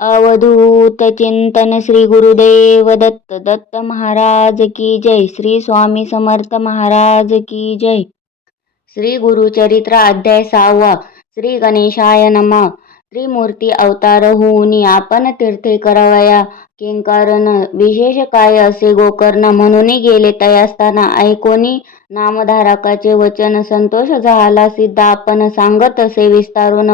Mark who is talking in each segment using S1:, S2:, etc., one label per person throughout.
S1: अवधूत चिंतन श्री गुरुदेव दत्त दत्त महाराज की जय. श्री स्वामी समर्थ महाराज की जय. श्री गुरुचरित्र अध्याय सहावा. श्री गणेशाय नम. त्रिमूर्ती अवतार होऊनी आपण तीर्थे करावया. किंकारण विशेष काय असे गोकर्ण म्हणून गेले तयास्ताना ऐकोनी नामधारकाचे वचन संतोष झाला सिद्ध. आपण सांगत असे विस्तारून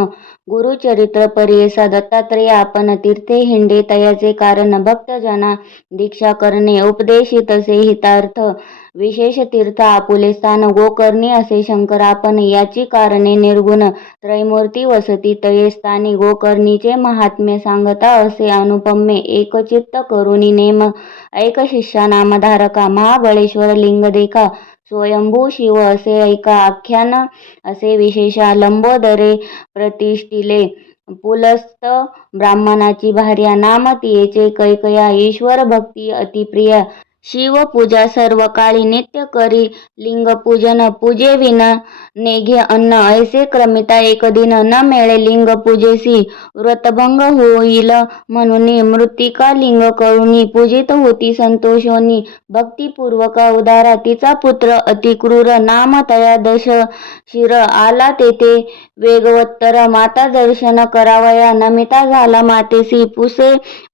S1: गुरुचरित्र परियसा दत्तात्रेय आपण तीर्थे हिंडे तयाचे कारण भक्तजना दीक्षा करणे उपदेशित असे हितार्थ. विशेष तीर्थ आपुले स्थान गोकर्णी असे शंकर आपण याची कारणे निर्गुण. त्रैमूर्ती वसती तये स्थानी गोकर्णीचे महात्म्य सांगता असे अनुपम्य. एकचित्त करुणी नेम ऐक शिष्या नामधारका महाबळेश्वर लिंग देखा. स्वयंभू शिव असे ऐका आख्यान असे विशेषा लंबोदरे प्रतिष्ठिले. पुलस्त ब्राह्मणाची भार्या नाम तियेचे कैकया ईश्वर भक्ती अतिप्रिय. शिवपूजा सर्व काळी नित्य करी लिंगपूजन पूजेविन नेघे अन्न ऐसे क्रमिता एक दिन न मिळे लिंग पूजेसी व्रतभंग होईल म्हणून मृत्तिका लिंग करुणी पूजित होती संतोषोनी. भक्तिपूर्वक उदारा तिचा पुत्र अतिक्रूर नाम तया दश शिर आला तेथे. वेगवत्तर माता दर्शन करावया नमिता झाला मातेसी. पुसे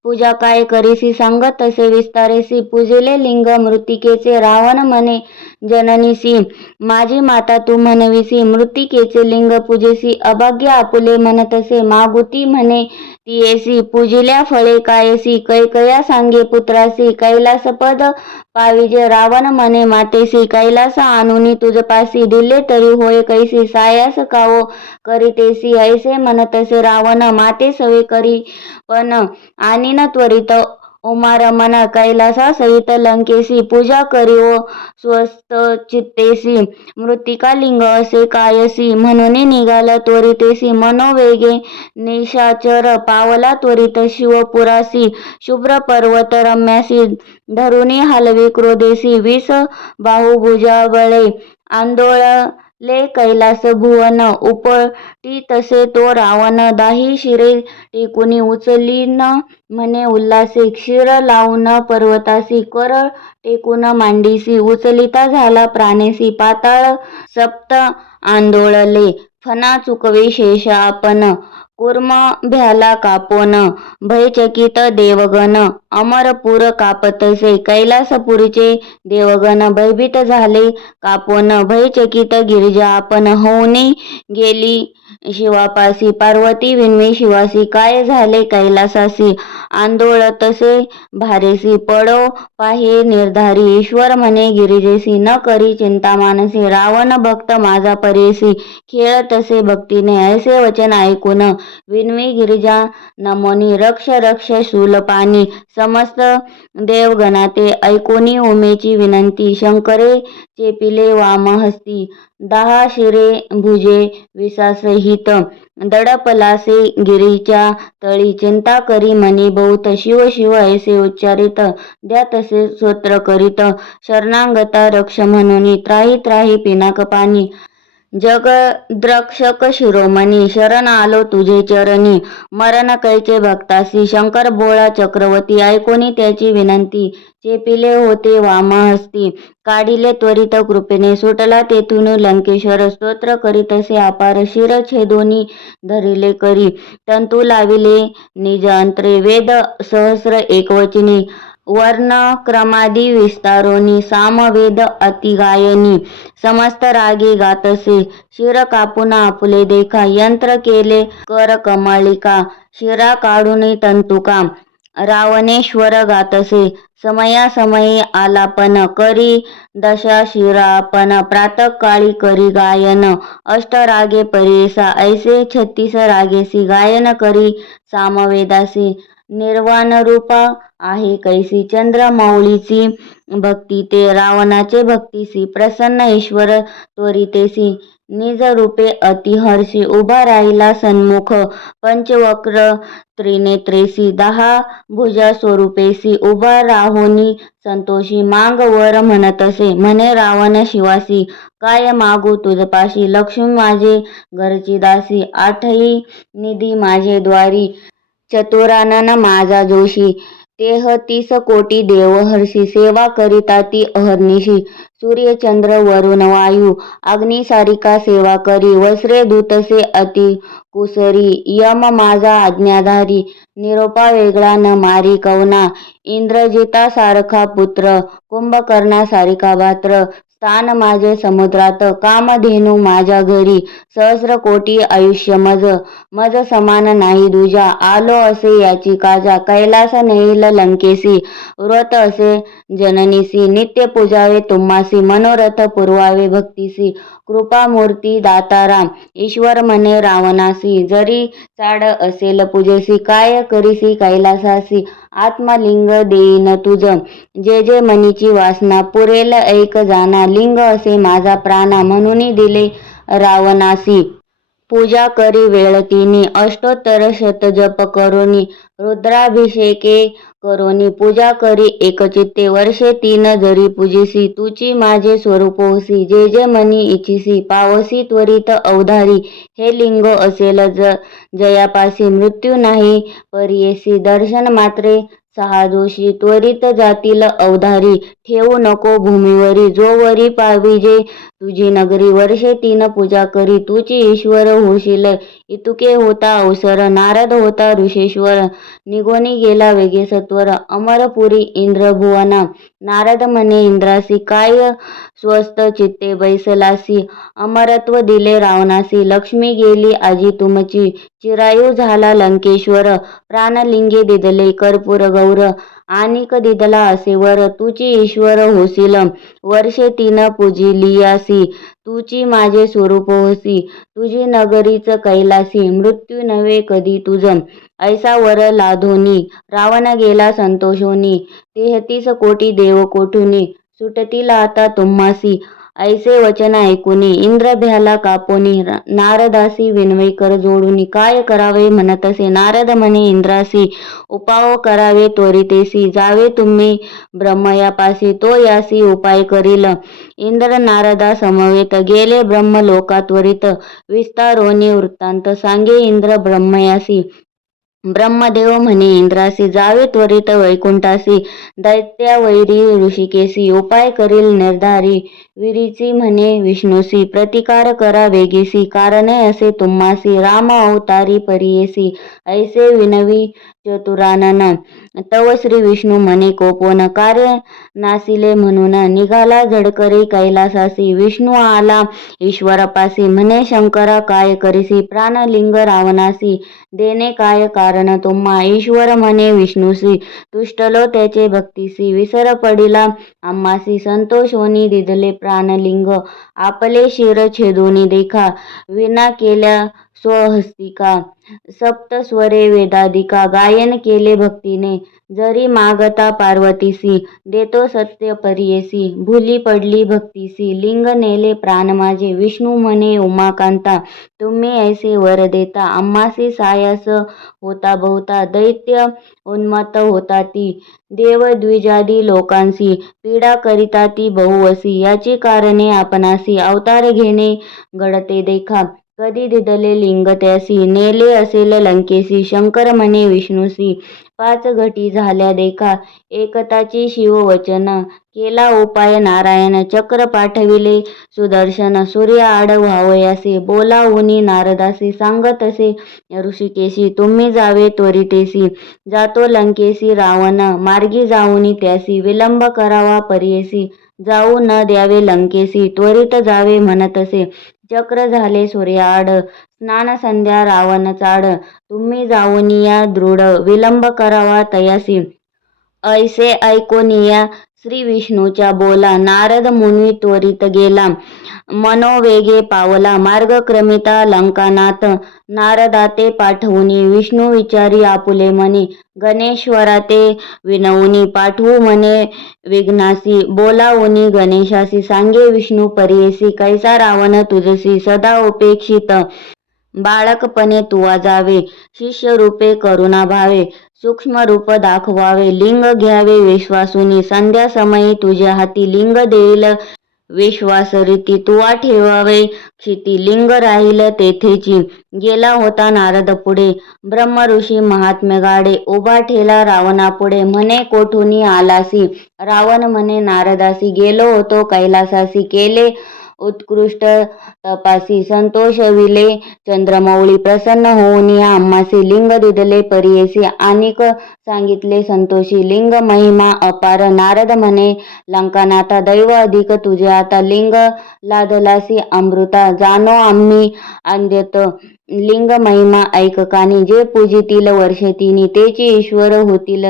S1: पूजा काय करीसी सांगत तसे विस्तारेसी. पूजिले लिंग मृतिकेचे रावण मने. जननीसी माझी माता तू म्हणविसी मृत्तिकेचे लिंग पूजेसी अभाग्य आपुले म्हणतसे मागुती म्हणे तियेसी पूजिल्या फळे कायसी कैकया सांगे पुत्रासी कैलासपद पाविजे रावण म्हणे मातेसी कैलास आणुनी तुझपासी दिले तरी होय कैसी सायास कावो करीतेसी ऐसे म्हणतसे रावण माते सवे करी पण आणि न त्वरित उमारमन कैलासा सहित लंकेसी पूजा करिओ स्वस्त चित्तेसी मृत्तिकालिंग असे कायसी. म्हणून निघाला त्वरितेसी मनोवेगे. निशाचर पावला त्वरित शिवपुरासी. शुभ्र पर्वत रम्यासी. धरुणी हलवी क्रोधेसी विष बाहुभुजाबळे ले कैलास भुवन उपटी तसे तो रावण दाही शिरे टेकुनी उचलीन म्हणे उल्लासी क्षीर लावून पर्वतासी कर टेकून मांडीसी उचलिता झाला प्राणेसी पाताळ सप्त आंदोळले फणा चुकवे शेष आपण कूर्म भ्याला कापोन भयचकित देवगण अमरपूर कापतसे कैलासपुरीचे देवगण भयभीत झाले कापोन भयचकित गिरिजा आपण होऊनी गेली. शिवापासी पार्वती विनवे शिवासी काय झाले कैलासासी? आंदोळ तसे भारेसी पडो पाहे निर्धारी. ईश्वर म्हणे गिरिजेसी न करी चिंता मानसी. रावण भक्त माझा परेसी. खेळ तसे भक्तीने ऐसे वचन ऐकून. विनवी गिरिजा नमोनी रक्ष रक्ष शूलपानी समस्त देवगणाते ऐकोनी उमेची विनंती. शंकरे चेपिले वामहस्ती दहा शिरे भुजे विसासहित दडपलासे गिरीच्या तळी चिंता करी मनी बहुत शिव शिव ऐसे उच्चारित द्या तसे स्तोत्र करीत शरणांगता रक्ष म्हणून त्राही त्राही पिनाक पाणी जगद्रक्षक शिरोमणी शरण आलो तुझे चरणी. मरण कैचे भक्तासी शंकर बोळा चक्रवर्ती ऐकोनी त्याची विनंती. चेपिले होते वामहस्ती काढिले त्वरित कृपेने. सुटला तेथून लंकेश्वर स्तोत्र करीतसे अपार शिर छेदोनी धरिले करी. तंतू लाविले निज अंतरे वेद सहस्र एकवचनी. वर्ण क्रमादी विस्तारोनी सामवेद अतिगायनी समस्त रागे गातसे शिर कापून आपुले देखा यंत्र केले कर कमळिका शिरा काढून तंतुका रावणेश्वर गातसे समयासमयी आलापन करी दशा शिरापन प्रातःकाळी करी गायन अष्टरागे परेसा ऐसे छत्तीस रागेसी गायन करी सामवेदासी निर्वाणरूपा आहे. कैसी चंद्र माऊलीची भक्ती ते रावणाचे भक्तीसी प्रसन्न ईश्वर त्वरितेसी निज रूपे अतिहर्षी उभा राहिला सन्मुख पंचवक्र त्रिनेत्रेसी दहा भुजा स्वरूपेसी उभा राहोनी संतोषी मांग वर म्हणतसे म्हणे रावण शिवासी काय मागू तुझपाशी? लक्ष्मी माझे घरची दासी आठही निधी माझे द्वारी चतुरानन माझा जोशी. तेहतीस कोटी देव हर्षी सेवा करिता ती अहर्निशी. सूर्य चंद्र वरुण वायू. अग्निसारिका सेवा करी. वस्त्रे दूतसे अति कुसरी. यम माझा आज्ञाधारी. निरोपा वेगळा न मारी कवना. इंद्रजिता सारखा पुत्र. कुंभकर्णा सारिका पात्र स्थान माझे समुद्रात कामधेनू माझ्या घरी. सहस्र कोटी आयुष्य मज मज समान नाही दुजा. आलो असे याची काजा कैलास नेईल लंकेसी व्रत असे जननीसी नित्य पूजावे तुम्हासी मनोरथ पुरवावे भक्तीसी कृपामूर्ती दाताराम. ईश्वर म्हणे रावणासी जरी चाड असेल पूजेसी काय करीसी कैलासासी? आत्मलिंग देईन तुझ. जे जे मनीची वासना पुरेल ऐक जाना. लिंग असे माझा प्राणा म्हणून दिले रावणासी. पूजा करी वेळ तिनी अष्टोत्तर शतजप करोनी रुद्राभिषेके करोनी पूजा करी एकचित्ते वर्षे तीन जरी पूजिसी तुची माझे स्वरूपोसी जे जे मनी इच्छिसी पावसी त्वरित अवधारी हे लिंग असेल ज जयापासी मृत्यू नाही परियेसी दर्शन मात्रे सहा जोशी त्वरित जातील अवधारी ठेवू नको भूमीवरी जो वरी पाविजे तुझी नगरी वर्षे तीन पूजा करी तुची ईश्वर होशील इतुके होता अवसर नारद होता ऋषेश्वर. निगोनी गेला वेगे सत्वर अमरपुरी इंद्रभुवना. नारद म्हणे इंद्रासी काय स्वस्त चित्ते बैसलासी? अमरत्व दिले रावणासी. लक्ष्मी गेली आजी तुमची. चिरायू झाला लंकेश्वर. प्राणलिंगे दिदले कर्पूर गौर. आनिक दिदला असे वर तुची ईश्वर होसील वर्षे तीन पूजिलियासी तुची माझे स्वरूप होसी तुझी नगरीच कैलासी. मृत्यू नव्हे कधी तुझं. ऐसा वर लाधोनी. रावण गेला संतोषोनी. तेहतीस कोटी देव कोठुनी. सुटतील आता तुम्हासी ऐसे वचन ऐकुनी इंद्र भ्याला कापोनी नारदासी विनवई कर जोडूनी काय करावे म्हणतसे नारद म्हणे इंद्रासी उपाव करावे त्वरितेसी जावे तुम्ही ब्रह्मयापासी तो यासी उपाय करील. इंद्र नारदा समवेत गेले ब्रह्मलोका त्वरित विस्तारोनी वृत्तांत सांगे इंद्र ब्रह्मयासी ब्रह्मदेव म्हणे इंद्रासी जावे त्वरित वैकुंठासी दैत्यावैरी ऋषिकेसी उपाय करील निर्धारी विरीची म्हणे विष्णूसी प्रतिकार करा वेगेसी कारणे असे तुम्हासी राम अवतारी परियेसी ऐसे विनवी चतुरानन। तव श्री विष्णू म्हणे कोपोन कार्य नासिले म्हणून निघाला झडकरी कैलासासी विष्णू आला ईश्वरपासी म्हणे शंकरा काय करीसी प्राणलिंग रावणासी देणे काय कारण तुम्हा ईश्वर म्हणे विष्णूसी तुष्टलो त्याचे भक्तीसी विसर पडिला आम्हासी संतोष होनी दिदले प्राणलिंग आपले शिर छेदोनी देखा विना केल्या स्वहस्तिका सप्तस्वरे वेदादिका गायन केले भक्तीने. जरी मागता पार्वतीसी देतो सत्य परियेसी. भुली पडली भक्तीसी. लिंग नेले प्राण माझे. विष्णू म्हणे उमाकांता तुम्ही ऐसे वर देता. अम्मासी सायास होता बहुता. दैत्य उन्मत्त होता ती. देव द्विजादी लोकांसी. पीडा करिता ती बहुवसी. याची कारणे आपणासी. अवतार घेणे घडते देखा. कधी दिदले लिंग त्यासी नेले असेल लंकेसी शंकर म्हणे विष्णूसी. पाच घटी झाल्या देखा एकताची शिववचन. केला उपाय नारायण चक्र पाठविले सुदर्शन. सूर्य आड व्हावयासे बोलावुनी नारदासी सांगतसे ऋषिकेशी तुम्ही जावे त्वरितेसी. जातो लंकेसी रावण मार्गी जाऊनी त्यासी विलंब करावा परियेसी. जाऊ न द्यावे लंकेसी त्वरित जावे म्हणतसे. चक्र झाले सूर्याआड स्नान संध्या रावण चाड. तुम्ही जाऊनिया दृढ. विलंब करावा तयासी. ऐसे ऐकोनिया श्री विष्णूच्या बोला नारद मुनी त्वरित गेला. मनोवेगे पावला मार्ग क्रमिता लंकानाथ नारदाते पाठवुनी विष्णू विचारी आपुले मनी गणेश्वराते विनवुनी पाठवू म्हणे विघ्नासी बोलावुनी गणेशासी सांगे विष्णू परियेसी कैसा रावण तुझसी सदा उपेक्षित. बाळकपणे तुवा जावे शिष्य रूपे करुणा भावे. सूक्ष्म रूप दाखवावे लिंग घ्यावे विश्वासुनी. संध्या समयी तुझ्या हाती लिंग देईल. विश्वासरीती तुवा ठेवावे. क्षिती लिंग राहील तेथेची. गेला होता नारद पुढे. ब्रह्म ऋषी महात्मे गाडे. उभा ठेला रावणापुढे. म्हणे कोठुनी आलासी. रावण म्हणे नारदासी. गेलो होतो कैलासासी. केले उत्कृष्ट तपासी संतोष विले चंद्रमौळी प्रसन्न होऊन या अम्मासी लिंग दिदले परियेसी आनिक सांगितले संतोषी लिंग महिमा अपार नारद म्हणे लंकानाथा दैव अधिक तुझे आता लिंग लादलासी अमृता जानो आम्ही आद्यत लिंग महिमा ऐककानी जे पूजितील वर्षतिनी तेची ईश्वर होतील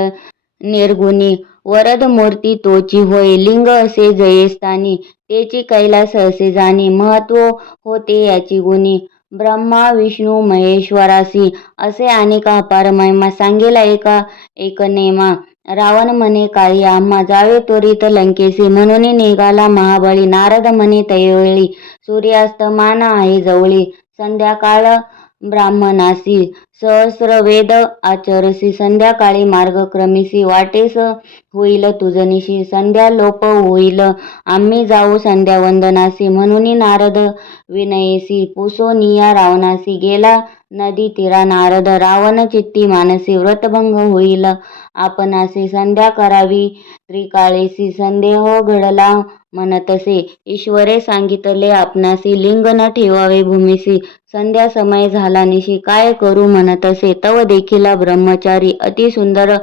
S1: निर्गुणी. वरद मूर्ती तोची होय लिंग असे जयस्थानी तेची कैलास असे जाणे महत्त्व होते याची गुणी. ब्रह्मा विष्णू महेश्वरासी असे अनेक अपार महिमा सांगेला एका एक नेमा. रावण म्हणे काही आम्हा जावे त्वरित लंकेसी म्हणून निघाला महाबळी नारद म्हणे सूर्यास्त माना आहे जवळी. संध्याकाळ ब्राह्मणासी सहस्रवेद आचरसी संध्याकाळी मार्गक्रमीसी वाटेस होईल तुझनिशी संध्यालोप होईल आम्ही जाऊ संध्यावंदनासी म्हणून नारद विनयेसी पुसोनिया रावणासी गेला नदी तीरा नारद रावण चित्ती मानसी व्रतभंग होईल. आपणासी संध्या करावी. त्रिकाळेसी संदेह घडला. म्हणतसे ईश्वरे सांगितले. आपणासी लिंग न ठेवावे. भूमीसी संध्या समय झाला. निशी काय करू? म्हणतसे तव देखील ब्रह्मचारी. अति सुंदर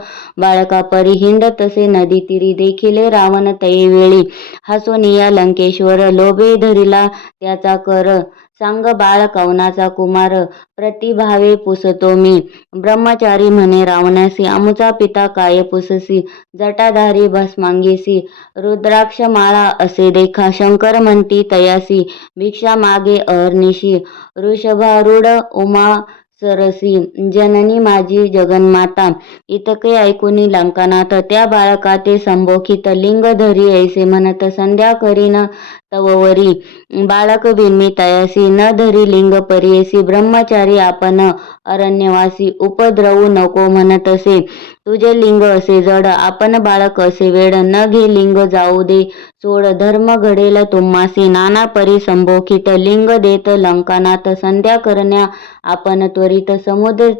S1: हिंद तसे नदी तिरी देखिले रावण तैवेळी हसोनिया लंकेश्वर लोभे धरिला. त्याचा कर सांग बाळ कवनाचा कुमार प्रतिभावे पुसतो मी. ब्रह्मचारी म्हणे रावणासी आमचा पिता काय पुससी? जटाधारी भस्मांगीसी रुद्राक्ष माळा असे देखा शंकर म्हणती तयासी. भिक्षा मागे अहर्निशी. वृषभारूढ उमा सरसी जननी माझी जगन्माता. इतके ऐकून लंकानाथ त्या बाळका ते संबोखित लिंग धरी ऐसे म्हणत संध्या करीन तववरी. बाळक बिन्मी तयासी न धरी लिंग परियसी ब्रह्मचारी आपण अरण्यवासी उपद्रवू नको म्हणत असे. तुझे लिंग असे जड आपण बाळक असे वेड. न घे लिंग जाऊ दे सोड. धर्म घडेल तुम्हासी नाना परी लिंग देत लंकानात संध्या करण्या आपण त्वरित समुद्र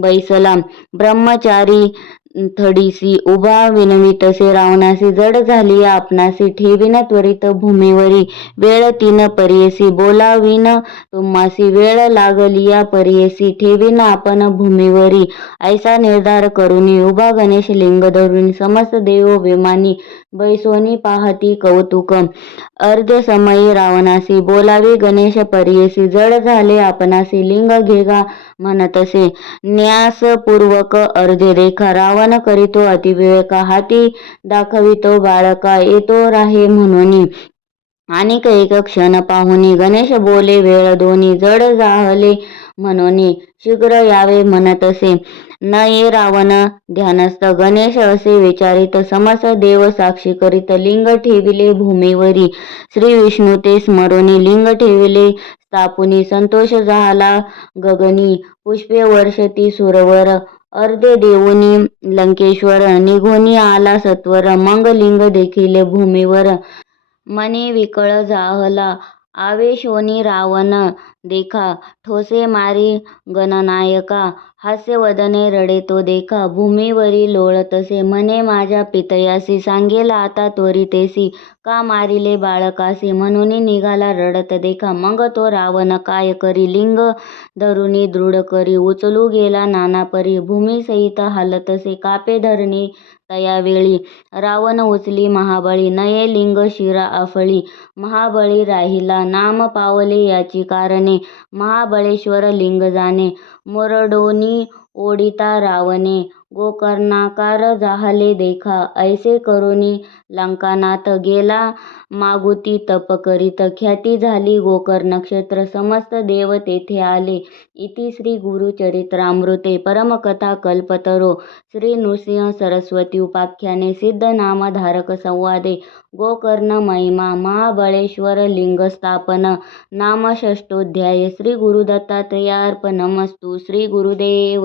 S1: बैसला. ब्रह्मचारी थडीसी उभा विनवितसे रावणासी जड झाली आपणासी ठेवीन त्वरित भूमीवरी. वेळ तीन परियेसी बोलावीन तुम्हासी वेळ लागलिया परियेसी ठेवीन आपण भूमीवरी. ऐसा निर्धार करुनी उभा गणेश लिंग धरुनी समस्त देव विमानी बैसोनी पाहती कौतुक. अर्धसमयी रावणासी बोलावी गणेश परियेसी जड झाले आपणासी लिंग घेगा म्हणतसे न्यासपूर्वक अर्धे रेखा रावण करीतो अतिविवेका हाती दाखवितो बाळका येतो राहे म्हणून. आणिक एक क्षण पाहुनी गणेश बोले वेळ दोन्ही जड जाहले म्हणून. शीघ्र यावे म्हणतसे न ये रावण ध्यानस्थ गणेश असे विचारित समस्त देव साक्षी करीत लिंग ठेविले भूमीवरी. श्री विष्णू ते स्मरणी लिंग ठेविले स्थापुनी संतोष झाला. गगनी पुष्पे वर्षती सुरवर अर्धे देवनी लंकेश्वर निघोनी आला सत्वर मंगलिंग देखिले भूमीवर. मने विकळ जाहला आवेशोनी रावण देखा ठोसे मारी गणनायका हास्यवदने रडे तो देखा भूमीवरी लोळतसे म्हणे माझ्या पितयासी सांगेल आता त्वरितेसी का मारिले बाळकासी म्हणूनी निघाला रडत देखा मग तो रावण काय करी लिंग धरुनी दृढ करी उचलू गेला नाना परी भूमीसहित हालतसे कापे धरणी तयावेळी रावण उचली महाबळी नये लिंग शिरा आफळी. महाबळी राहिला नाम पावले याची कारणे. महाबळेश्वर लिंग जाणे. मोरडोनी ओढिता रावणे. गोकर्णाकार जाहले देखा. ऐसे करुनी लंकानाथ गेला. मागुती तप करीत. ख्याती झाली गोकर्ण क्षेत्र. समस्त देव तेथे आले. इति श्री गुरुचरित्रामृते परमकथा कल्पतरो. श्री नृसिंह सरस्वती उपाख्याने सिद्ध नामधारक संवादे. गोकर्ण महिमा. महाबळेश्वर लिंगस्थापन नाम श्री श्री गुरुदत्तात्रेयार्पणमस्तु. श्री गुरुदेव